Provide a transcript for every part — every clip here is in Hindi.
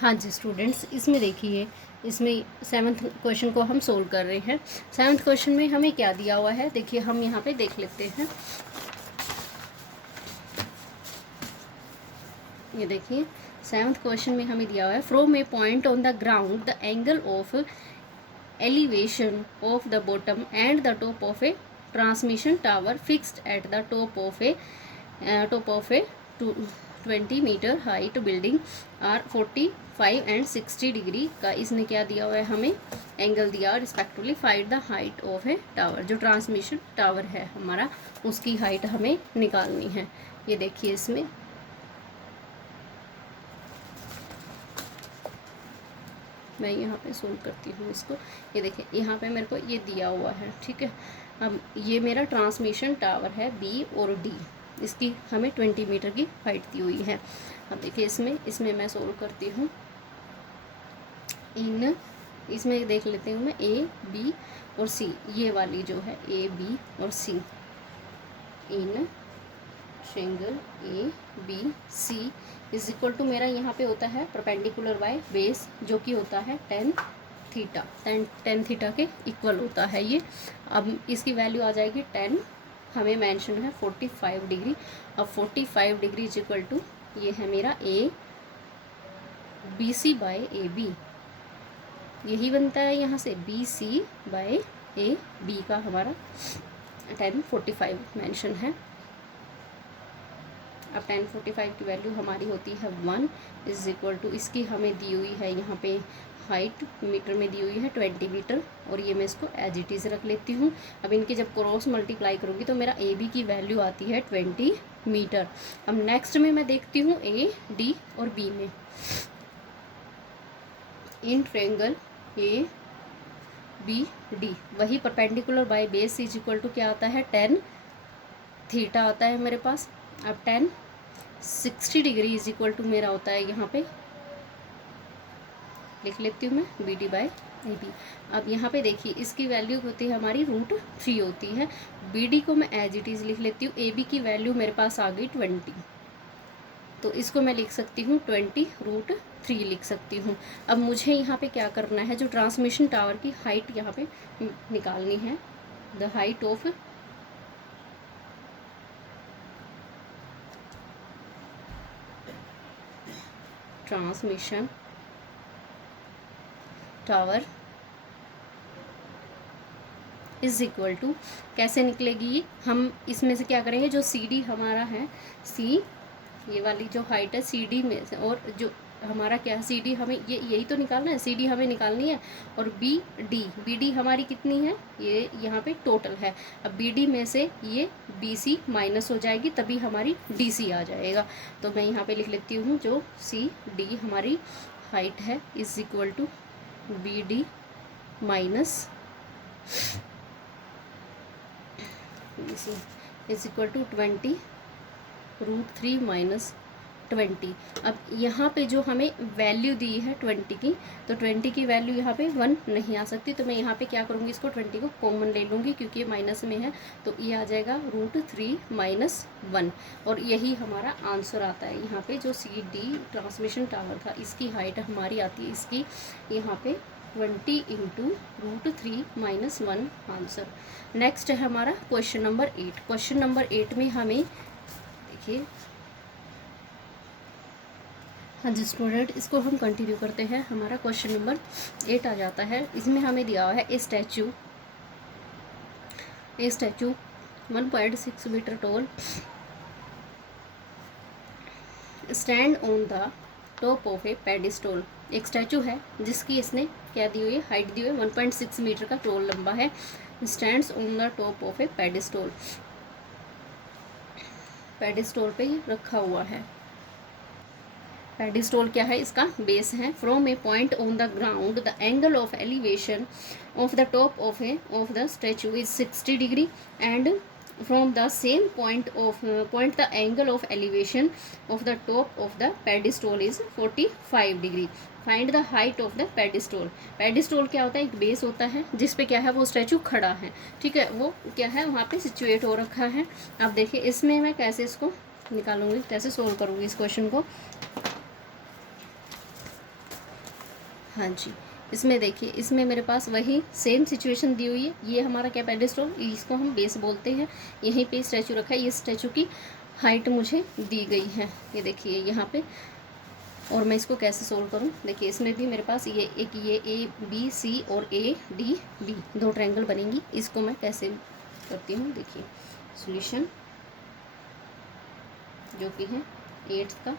हाँ जी स्टूडेंट्स, इसमें देखिए, इसमें 7th क्वेश्चन को हम सोल्व कर रहे हैं। 7th क्वेश्चन में हमें क्या दिया हुआ है, देखिए हम यहाँ पे देख लेते हैं। ये देखिए 7th क्वेश्चन में हमें दिया हुआ है, from a point on the ground the angle of elevation of the bottom and the top of a transmission tower fixed at the top of a 20 metre height building are 45 and 60 degree का इसने क्या दिया हुआ है, हमें एंगल दिया। Respectively find the height of a tower, जो ट्रांसमिशन टावर है हमारा उसकी हाइट हमें निकालनी है। ये देखिए इसमें मैं यहाँ पे सोल्व करती हूँ इसको। ये देखिए यहाँ पे मेरे को ये दिया हुआ है, ठीक है। अब ये मेरा ट्रांसमिशन टावर है बी और डी, इसकी हमें 20 मीटर की हाइट दी हुई है। अब देखिए इसमें मैं सोल्व करती हूँ। इसमें देख लेती हूँ मैं ए बी और सी, ये वाली जो है ए बी और C, in triangle A B C is equal to मेरा यहाँ पे होता है परपेंडिकुलर बाय बेस, जो कि होता है tan थीटा, tan थीटा के इक्वल होता है ये। अब इसकी वैल्यू आ जाएगी 10, हमें मेंशन है 45 डिग्री। अब 45 डिग्री इज इक्वल टू ये है मेरा A B C by A B, यही बनता है यहाँ से B C by A B का हमारा 1045 मेंशन है। अब 1045 की वैल्यू हमारी होती है 1 इज इक्वल टू, इसकी हमें दी हुई है यहाँ पे हाइट मीटर में दी हुई है 20 मीटर, और ये मैं इसको एज इट इज़ रख लेती हूँ। अब इनके जब क्रॉस मल्टीप्लाई करूँगी तो मेरा ए बी की वैल्यू आती है 20 मीटर। अब नेक्स्ट में मैं देखती हूँ ए डी और बी में, in triangle A B D वही perpendicular by base is equal to क्या आता है, tan थीटा आता है मेरे पास। अब tan 60 degree is equal to मेरा होता है, यहाँ पे लिख लेती हूँ मैं B D by A B. अब यहाँ पे देखिए इसकी वैल्यू होती है हमारी √3 होती है। बी डी को मैं एज इट इज़ लिख लेती हूँ। ए बी की वैल्यू मेरे पास आ गई 20, तो इसको मैं लिख सकती हूँ 20√3 लिख सकती हूँ। अब मुझे यहाँ पे क्या करना है, जो ट्रांसमिशन टावर की हाइट यहाँ पे निकालनी है, the height of transmission tower is equal to, कैसे निकलेगी, हम इसमें से क्या करेंगे, जो सी डी हमारा है, सी ये वाली जो हाइट है सी डी में से, और जो हमारा क्या है सी डी, हमें ये यही तो निकालना है, सी डी हमें निकालनी है। और बी डी हमारी कितनी है, ये यहाँ पे टोटल है। अब बी डी में से ये बी सी माइनस हो जाएगी, तभी हमारी डी सी आ जाएगा। तो मैं यहाँ पे लिख लेती हूँ जो सी डी हमारी हाइट है is equal to B D minus is equal to 20√3 minus 20। अब यहाँ पे जो हमें वैल्यू दी है 20 की, तो 20 की वैल्यू यहाँ पे 1 नहीं आ सकती, तो मैं यहाँ पे क्या करूँगी, इसको 20 को कॉमन ले लूँगी क्योंकि ये माइनस में है, तो ये आ जाएगा √3 माइनस 1, और यही हमारा आंसर आता है। यहाँ पे जो सी डी ट्रांसमिशन टावर था इसकी हाइट हमारी आती है, इसकी यहाँ पे 20 इंटू √3 माइनस 1 आंसर। नेक्स्ट है हमारा क्वेश्चन नंबर 8। क्वेश्चन नंबर 8 में हमें देखिए, हाँ जी स्टूडेंट, इसको हम कंटिन्यू करते हैं। हमारा क्वेश्चन नंबर 8 आ जाता है। इसमें हमें दिया हुआ है a statue 1.6 metre tall stand on the top of a pedestal. एक स्टैचू है जिसकी इसने क्या दी हुई है, हाइट दी हुई है 1.6 मीटर का, टॉल लंबा है, stands on the top of a pedestal, pedestal पे रखा हुआ है। पेडिस्टोल क्या है, इसका बेस है। From a point on the ground the angle of elevation of the top of the statue is 60 degree and from the same point the angle of elevation of the top of the pedestal is 45 degree. Find the height of the pedestal. pedestal क्या होता है, एक बेस होता है जिस पे क्या है वो स्टैचू खड़ा है, ठीक है, वो क्या है वहाँ पे सिचुएट हो रखा है। अब देखिए इसमें मैं कैसे इसको निकालूंगी, कैसे सोल्व करूँगी इस क्वेश्चन को। हाँ जी, इसमें देखिए, इसमें मेरे पास वही सेम सिचुएशन दी हुई है। ये हमारा क्या पेडेस्टल, इसको हम बेस बोलते हैं। यहीं पे स्टैचू रखा है। ये स्टैचू की हाइट मुझे दी गई है, ये देखिए यहाँ पे। और मैं इसको कैसे सोल्व करूँ, देखिए इसमें भी मेरे पास ये एक, ये ए बी सी और ए डी बी 2 ट्रायंगल बनेंगी। इसको मैं कैसे करती हूँ, देखिए सॉल्यूशन जो कि है 8th का।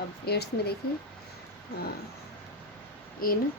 अब 8th में देखिए इन